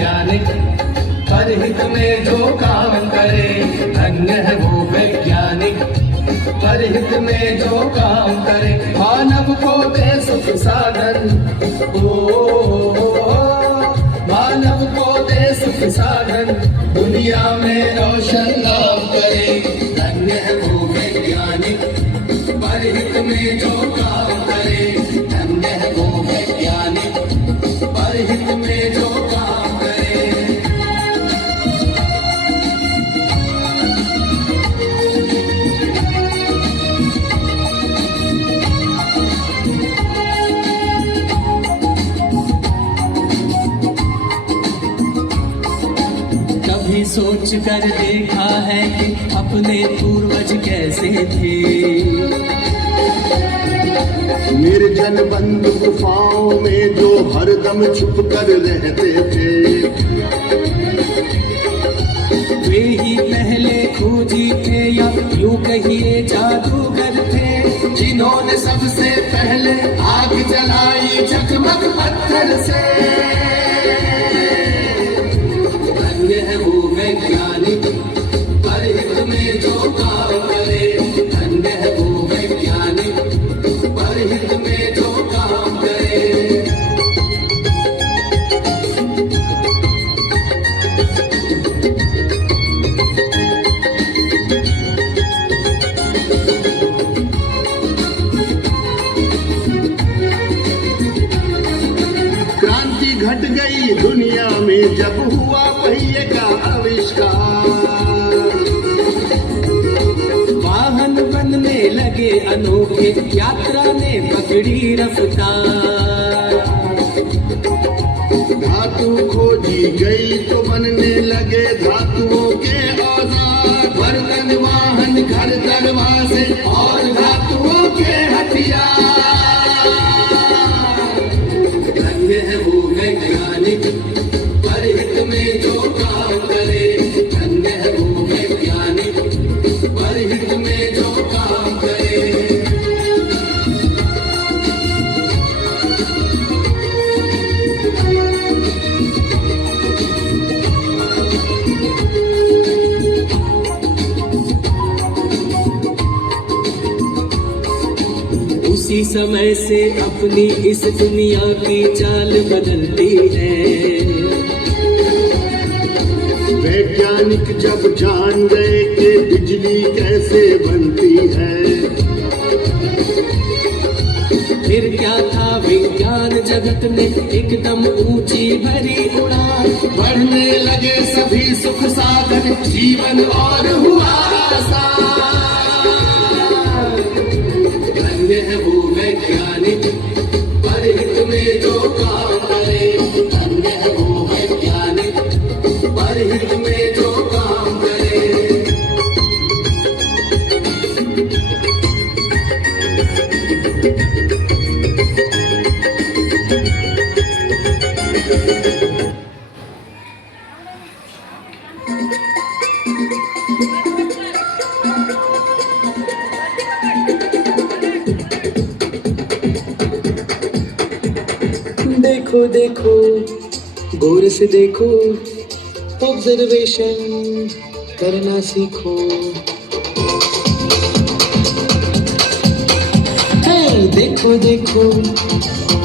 वैज्ञानिक, परहित में जो काम करे, धन्य है वो वैज्ञानिक, परहित में जो काम करे, मानव को दे सुख साधन, मानव को दे सुख साधन, दुनिया में रोशन नाम करे, धन्य है वो वैज्ञानिक, परहित में जो काम करे, धन्य है वो वैज्ञानिक, परहित में जो काम करे। कभी सोच कर देखा है कि अपने पूर्वज कैसे थे, निर्जन बंद गुफाओं में जो हरदम छुप कर रहते थे, वे ही पहले खोजी थे या यूं कहिए जादूगर थे, जिन्होंने सबसे पहले आग जलाई चकमक पत्थर से, धन्य है वो वैज्ञानिक, परहित में जो काम करे, धन्य है वो वैज्ञानिक, परहित में जो काम करे। क्रांति घट गई दुनिया में जब हुआ पहिए का आविष्कार, वाहन बनने लगे अनोखे, यात्रा ने पकड़ी रफ्तार, धातु खोजी गई तो बनने लगे धातुओं के औजार, बर्तन वाहन घर दरवाजे और धातुओं के हथियार, धन्य है वो वैज्ञानिक, परहित में जो काम करे, धन्य है वो वैज्ञानिक, परहित में जो काम करे। उसी समय से अपनी इस दुनिया की चाल बदलती है, वैज्ञानिक जब जान गए कि बिजली कैसे बनती है, फिर क्या था विज्ञान जगत में एकदम ऊंची भरी उड़ान, बढ़ने लगे सभी सुख साधन, जीवन और हुआ आसान, धन्य है वो वैज्ञानिक, परहित में जो काम करे, धन्य है वो वैज्ञानिक, परहित में जो काम करे। देखो देखो गौर से देखो, ऑब्जर्वेशन करना सीखो, हे देखो देखो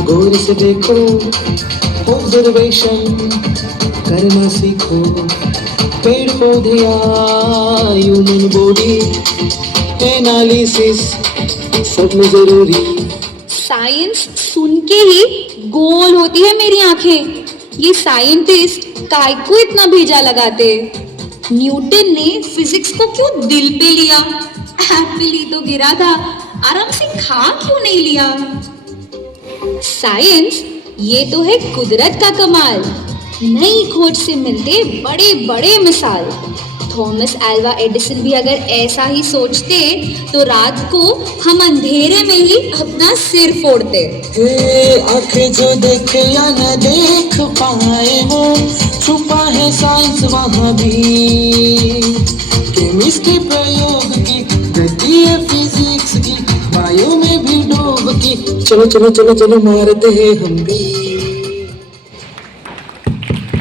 गौर से देखो, ऑब्जर्वेशन करना सीखो, पेड़ पौधे या ह्यूमन बॉडी, एनालिसिस सब में जरूरी। साइंस सुन के ही गोल होती है मेरी आंखें। ये साइंटिस्ट काय को इतना भेजा लगाते? न्यूटन ने फिजिक्स को क्यों दिल पे लिया? एप्पल ही तो गिरा था, आराम से खा क्यों नहीं लिया? साइंस ये तो है कुदरत का कमाल, नई खोज से मिलते बड़े बड़े मिसाल। थॉमस अल्वा एडिसन भी अगर ऐसा ही सोचते तो रात को हम अंधेरे में ही अपना सिर फोड़ते। आंखें जो देखे या न देख पाए वो, छुपा है साइंस वहाँ भी। केमिस्ट्री प्रयोग की, गति है फिजिक्स की, बायो में भी डूब की। चलो चलो चलो चलो मारते हैं हम भी।